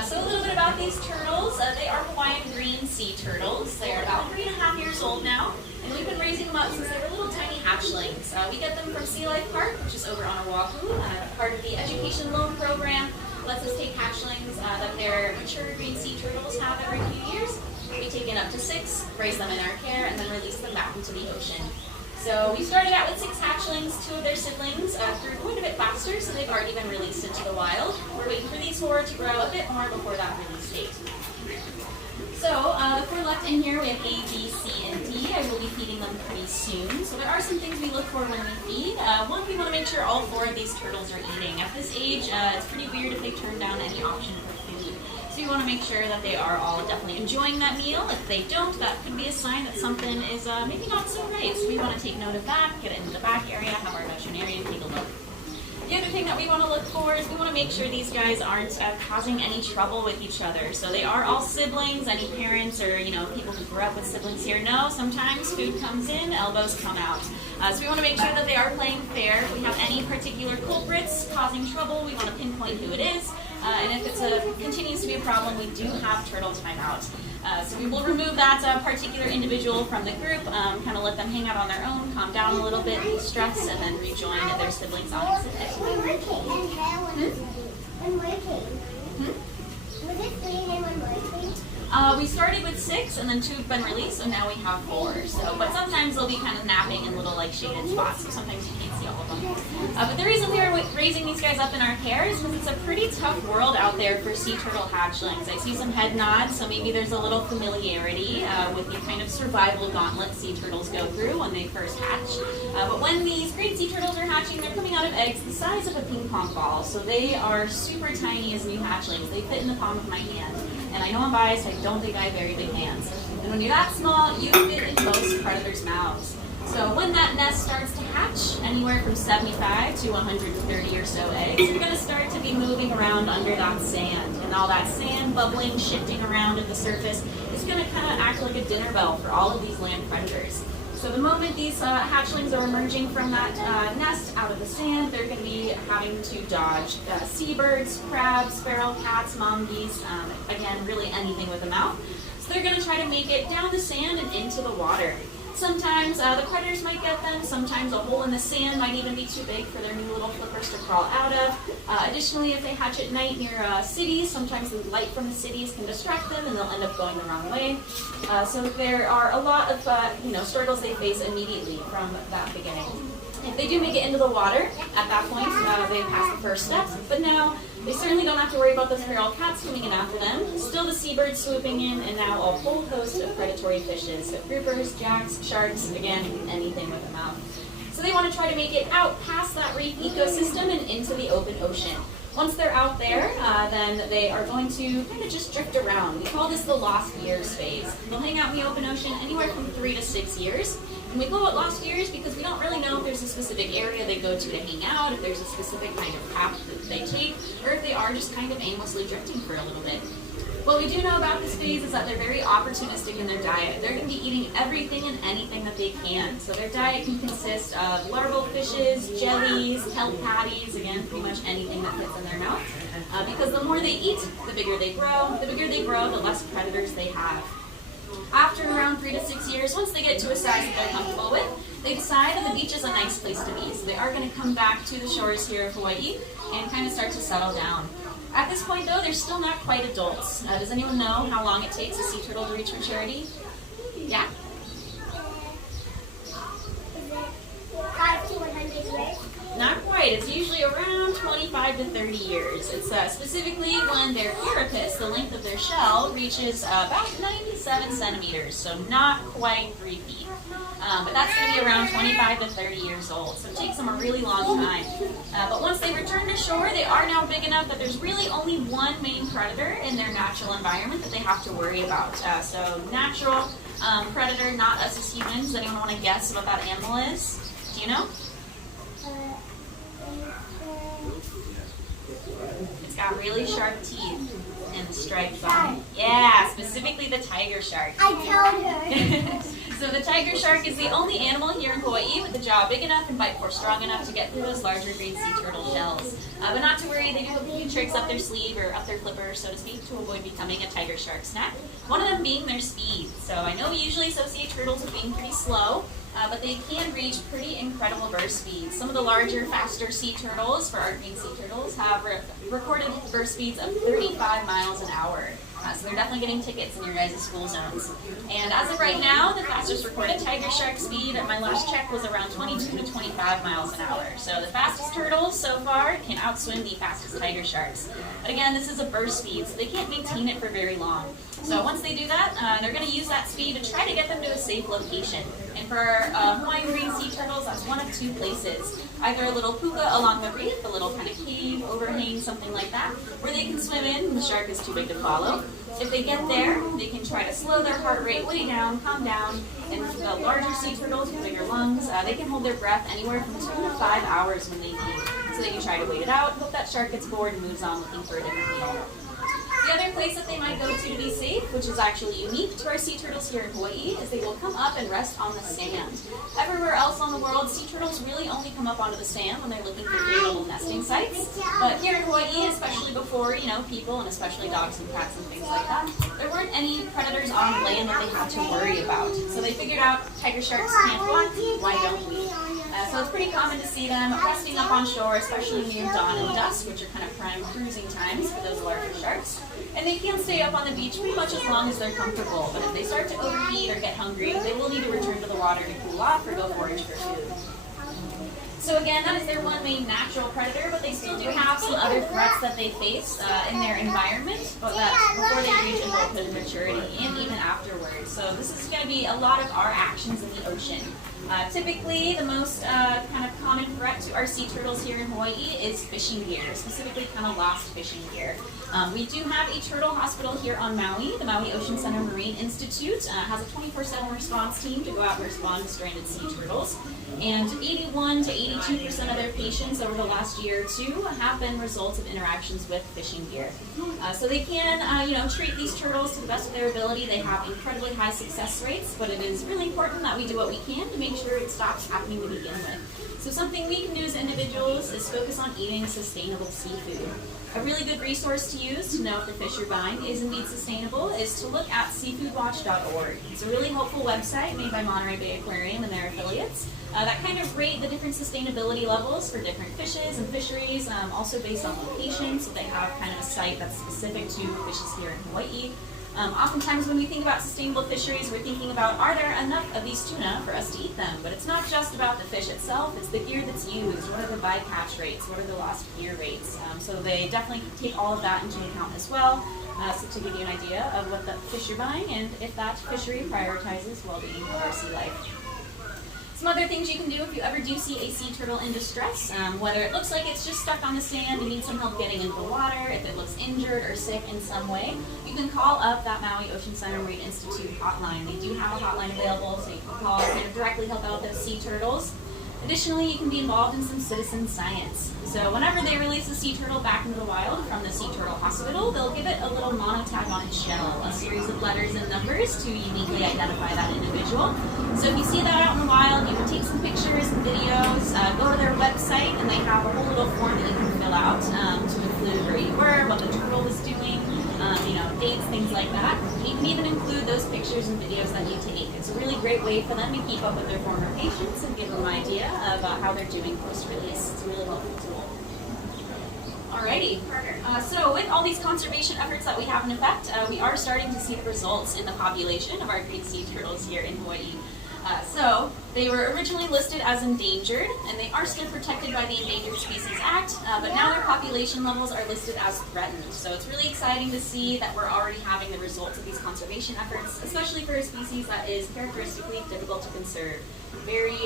So a little bit about these turtles. They are Hawaiian green sea turtles. They're about 3.5 years old now, and we've been raising them up since they were little tiny hatchlings. We get them from Sea Life Park, which is over on Oahu, part of the education loan program. Lets us take hatchlings that their mature green sea turtles have every few years. We take in up to 6, raise them in our care, and then release them back into the ocean. So we started out with 6 hatchlings. 2 of their siblings grew quite a bit faster, so they've already been released into the wild. We're waiting for these 4 to grow a bit more before that release date. So the 4 left in here, we have A, B, C, and D. I will be feeding them pretty soon. So there are some things we look for when we feed. One, we want to make sure all 4 of these turtles are eating. At this age, it's pretty weird if they turn down any option for food. So you want to make sure that they are all definitely enjoying that meal. If they don't, that could be a sign that something is maybe not so right. So we want to take note of that, get it into the back area, have our veterinarian take a look. The other thing that we want to look for is we want to make sure these guys aren't causing any trouble with each other. So they are all siblings. Any parents or people who grew up with siblings here know sometimes food comes in, elbows come out. So we want to make sure that they are playing fair. If we have any particular culprits causing trouble, we want to pinpoint who it is. And if it continues to be a problem, we do have turtle timeout. So we will remove that particular individual from the group, kind of let them hang out on their own, calm down a little bit, de-stress, and then rejoin their siblings on exhibit. We started with 6, and then 2 have been released, so now we have 4. So, but sometimes they'll be kind of napping in little shaded spots, so sometimes you can't see all of them. But the reason we are raising these guys up in our care is because it's a pretty tough world out there for sea turtle hatchlings. I see some head nods, so maybe there's a little familiarity with the kind of survival gauntlet sea turtles go through when they first hatch. But when these great sea turtles are hatching, they're coming out of eggs the size of a ping pong ball, so they are super tiny as new hatchlings. They fit in the palm of my hand. And I know I'm biased, I don't think I have very big hands. And when you're that small, you fit in most predators' mouths. So when that nest starts to hatch, anywhere from 75 to 130 or so eggs, you're going to start to be moving around under that sand. And all that sand bubbling, shifting around at the surface is going to kind of act like a dinner bell for all of these land predators. So the moment these hatchlings are emerging from that nest out of the sand, they're going to be having to dodge seabirds, crabs, feral cats, mongoose, again, really anything with a mouth. So they're going to try to make it down the sand and into the water. Sometimes the predators might get them, sometimes a hole in the sand might even be too big for their new little flippers to crawl out of. Additionally, if they hatch at night near cities, sometimes the light from the cities can distract them and they'll end up going the wrong way. So there are a lot of struggles they face immediately from that beginning. If they do make it into the water, at that point, they pass the first steps, but now they certainly don't have to worry about those feral cats coming in after them. Still the seabirds swooping in, and now a whole host of predatory fishes. So groupers, jacks, sharks, again, anything with a mouth. So they want to try to make it out past that reef ecosystem and into the open ocean. Once they're out there, then they are going to kind of just drift around. We call this the lost years phase. They'll hang out in the open ocean anywhere from 3 to 6 years. And we call it lost years because we don't really know if there's a specific area they go to hang out, if there's a specific kind of path that they take, or if they are just kind of aimlessly drifting for a little bit. What we do know about this phase is that they're very opportunistic in their diet. They're going to be eating everything and anything that they can. So their diet can consist of larval fishes, jellies, kelp patties, again, pretty much anything that fits in their mouth. Because the more they eat, the bigger they grow. The bigger they grow, the less predators they have. After around 3 to 6 years, once they get to a size that they're comfortable with, they decide that the beach is a nice place to be. So they are going to come back to the shores here of Hawaii and kind of start to settle down. At this point, though, they're still not quite adults. Does anyone know how long it takes a sea turtle to reach maturity? Yeah? 5 to 100 years? Not quite. It's usually around 25 to 30 years. It's specifically when their carapace, the length of their shell, reaches about 97 centimeters, so not quite 3 feet. But that's going to be around 25 to 30 years old, so it takes them a really long time. But once they return to shore, they are now big enough that there's really only one main predator in their natural environment that they have to worry about. So natural predator, not us as humans. Does anyone want to guess what that animal is? Do you know? It's got really sharp teeth. and the striped bun. Yeah, specifically the tiger shark. I told her. So the tiger shark is the only animal here in Hawaii with a jaw big enough and bite force strong enough to get through those larger grade sea turtle shells. But not to worry, they do have a few tricks up their sleeve or up their flipper, so to speak, to avoid becoming a tiger shark snack. One of them being their speed. So I know we usually associate turtles with being pretty slow, but they can reach pretty incredible burst speeds. Some of the larger, faster sea turtles, for our green sea turtles, have recorded burst speeds of 35 miles an hour. So they're definitely getting tickets in your guys' school zones. And as of right now, the fastest recorded tiger shark speed at my last check was around 22 to 25 miles an hour. So the fastest turtles so far can outswim the fastest tiger sharks. But again, this is a burst speed, so they can't maintain it for very long. So once they do that, they're going to use that speed to try to get them to a safe location. And for Hawaiian green sea turtles, that's one of two places. Either a little puka along the reef, a little kind of cave, overhang, something like that, where they can swim in and the shark is too big to follow. If they get there, they can try to slow their heart rate way down, calm down, and for the larger sea turtles with bigger lungs, they can hold their breath anywhere from 2 to 5 hours when they eat. So they can try to wait it out, hope that shark gets bored and moves on looking for a different meal. The other place that they might go to be safe, which is actually unique to our sea turtles here in Hawaii, is they will come up and rest on the sand. Everywhere else on the world, sea turtles really only come up onto the sand when they're looking for little nesting sites. But here in Hawaii, especially before, people, and especially dogs and cats and things like that, there weren't any predators on land that they had to worry about. So they figured out tiger sharks can't walk, why don't we? So it's pretty common to see them resting up on shore, especially near dawn and dusk, which are kind of prime cruising times for those larger sharks. And they can stay up on the beach pretty much as long as they're comfortable, but if they start to overheat or get hungry, they will need to return to the water to cool off or go forage for food. So again, that is their one main natural predator, but they still do have some other threats that they face in their environment, but that before they reach adulthood and maturity and even afterwards. So this is going to be a lot of our actions in the ocean. Typically, the most kind of common threat to our sea turtles here in Hawaii is fishing gear, specifically kind of lost fishing gear. We do have a turtle hospital here on Maui. The Maui Ocean Center Marine Institute has a 24/7 response team to go out and respond to stranded sea turtles. And 81 to 82% of their patients over the last year or two have been results of interactions with fishing gear. So they can, treat these turtles to the best of their ability. They have incredibly high success rates, but it is really important that we do what we can to make sure it stops happening to begin with. So something we can do as individuals is focus on eating sustainable seafood. A really good resource to use to know if the fish you're buying is indeed sustainable is to look at seafoodwatch.org. It's a really helpful website made by Monterey Bay Aquarium and their affiliates that kind of rate the different sustainability levels for different fishes and fisheries, also based on location, so they have kind of a site that's specific to fishes here in Hawaii. Oftentimes when we think about sustainable fisheries, we're thinking about, are there enough of these tuna for us to eat them? But it's not just about the fish itself, it's the gear that's used. What are the bycatch rates? What are the lost gear rates? So they definitely take all of that into account as well, so to give you an idea of what the fish you're buying and if that fishery prioritizes well-being of our sea life. Some other things you can do if you ever do see a sea turtle in distress, whether it looks like it's just stuck on the sand and needs some help getting into the water, if it looks injured or sick in some way, you can call up that Maui Ocean Center Marine Institute hotline. They do have a hotline available, so you can call and directly help out those sea turtles. Additionally, you can be involved in some citizen science. So whenever they release a sea turtle back into the wild from the Sea Turtle Hospital, they'll give it a little monotag on its shell, a series of letters and numbers to uniquely identify that individual. So if you see that out in the wild, you can take some pictures and videos, go to their website, and they have a whole little form that you can fill out to include where you were, what the turtle was doing, dates, things like that. You can even include those pictures and videos that you take. It's a really great way for them to keep up with their former patients and give them an idea of how they're doing post-release. It's a really helpful tool. Alrighty, so with all these conservation efforts that we have in effect, we are starting to see the results in the population of our green sea turtles here in Hawaii. So they were originally listed as endangered, and they are still protected by the Endangered Species Act, but now their population levels are listed as threatened. So it's really exciting to see that we're already having the results of these conservation efforts, especially for a species that is characteristically difficult to conserve. Very,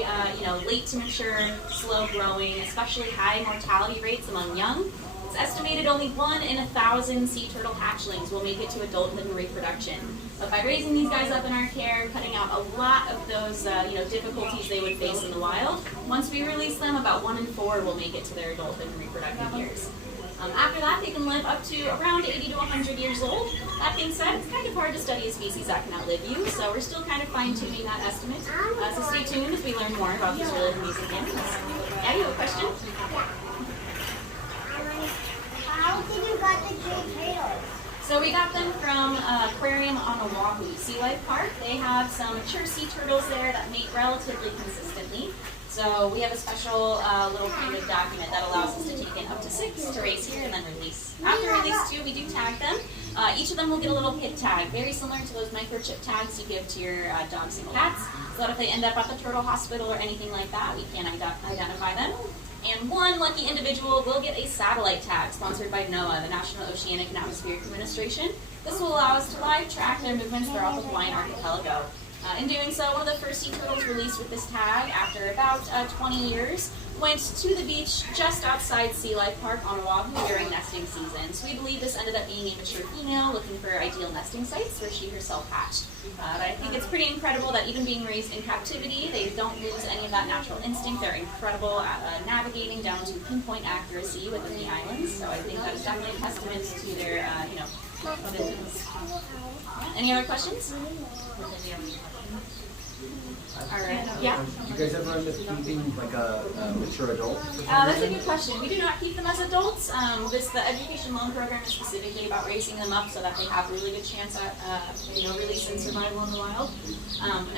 late to mature, slow growing, especially high mortality rates among young. It's estimated only 1 in 1,000 sea turtle hatchlings will make it to adulthood and reproduction. But by raising these guys up in our care, cutting out a lot of those difficulties they would face in the wild, once we release them, about 1 in 4 will make it to their adulthood and reproductive years. After that, they can live up to around 80 to 100 years That being said, it's kind of hard to study a species that can outlive you, so we're still kind of fine-tuning that estimate. So stay tuned as we learn more about these really amazing animals. Yeah, you have a question? How did you got the green potatoes? So we got them from Aquarium on Oahu Sea Life Park. They have some mature sea turtles there that mate relatively consistently. So we have a special little kind of document that allows us to take in up to 6 to raise here and then release. After release 2, we do tag them. Each of them will get a little pit tag, very similar to those microchip tags you give to your dogs and cats, so that if they end up at the turtle hospital or anything like that, we can identify them. And one lucky individual will get a satellite tag sponsored by NOAA, the National Oceanic and Atmospheric Administration. This will allow us to live track their movements throughout the Hawaiian archipelago. In doing so, one of the first sea turtles released with this tag after about 20 years went to the beach just outside Sea Life Park on Oahu during nesting season. So we believe this ended up being a mature female looking for ideal nesting sites where she herself hatched. But I think it's pretty incredible that even being raised in captivity, they don't lose any of that natural instinct. They're incredible at navigating down to pinpoint accuracy within the islands. So I think that is definitely a testament to their, abilities. Any other questions? All right. Yeah. Do you guys ever end up keeping like a mature adult? That's a good question. We do not keep them as adults. The education loan program is specifically about raising them up so that they have a really good chance at release and survival in the wild.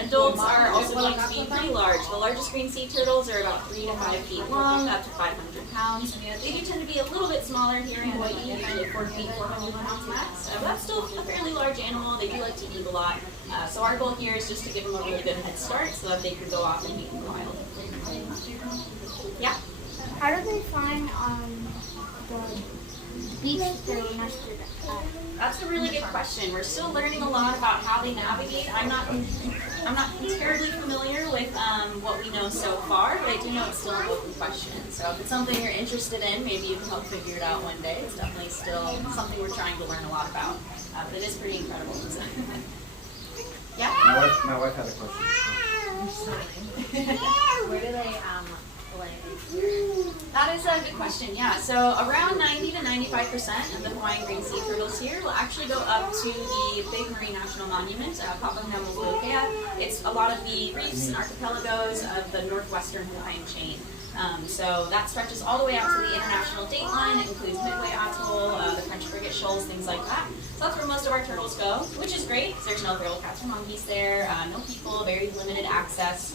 Adults are also going to be pretty large. The largest green sea turtles are about 3 to 5 feet long, up to 500 pounds. They do tend to be a little bit smaller here in Hawaii, usually 4 feet, 400 pounds max. But that's still a fairly large animal. They do like to eat a lot. So our goal here is just to give them a really good head start so that they can go off and eat in the wild. Yeah? How do they find the beach that they were nested at? That's a really good question. We're still learning a lot about how they navigate. I'm not terribly familiar with what we know so far, but I do know it's still an open question. So if it's something you're interested in, maybe you can help figure it out one day. It's definitely still something we're trying to learn a lot about. But it is pretty incredible. Yeah? My wife had a question. Where do they lay? That is a good question, yeah. So around 90 to 95% of the Hawaiian green sea turtles here will actually go up to the Big Marine National Monument, Papahanaumokuakea. It's a lot of the reefs and archipelagos of the northwestern Hawaiian chain. So that stretches all the way out to the international date line. It includes Midway Atoll, the French Frigate Shoals, things like that. So that's where most of our turtles go, which is great because there's no feral cats or monkeys there, no people, very limited access.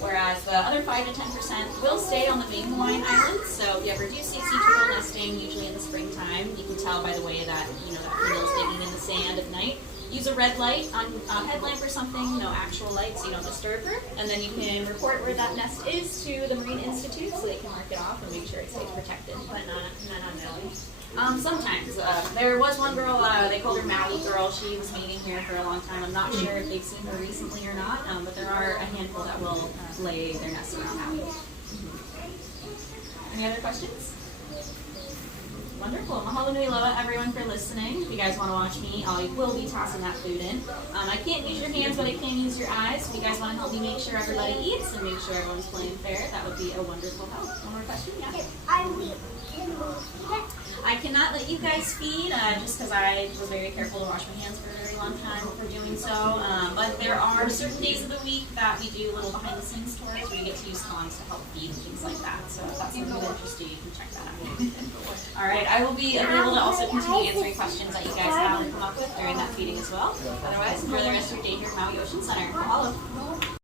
Whereas the other 5 to 10% will stay on the main Hawaiian Islands. So if you ever do see sea turtle nesting, usually in the springtime, you can tell by the way that that female is digging in the sand at night. Use a red light on a headlamp or something, no actual light, so you don't disturb her. And then you can report where that nest is to the Marine Institute so they can mark it off and make sure it stays protected. But not on Maui. Sometimes. There was one girl, they called her Maui Girl. She was mating here for a long time. I'm not sure if they've seen her recently or not, but there are a handful that will lay their nests around Maui. Any other questions? Wonderful. Mahalo nui loa, everyone, for listening. If you guys want to watch me, I will be tossing that food in. I can't use your hands, but I can use your eyes. If you guys want to help me make sure everybody eats and make sure everyone's playing fair, that would be a wonderful help. One more question? Yeah? I cannot let you guys feed just because I was very careful to wash my hands for a very long time before doing so. But there are certain days of the week that we do little behind the scenes tours where you get to use tongs to help feed and things like that. So if that's something that interests you, you can check that out. All right, I will be available to also continue answering questions that you guys have and come up with during that feeding as well. Otherwise, enjoy the rest of your day here at Maui Ocean Center. Mahalo.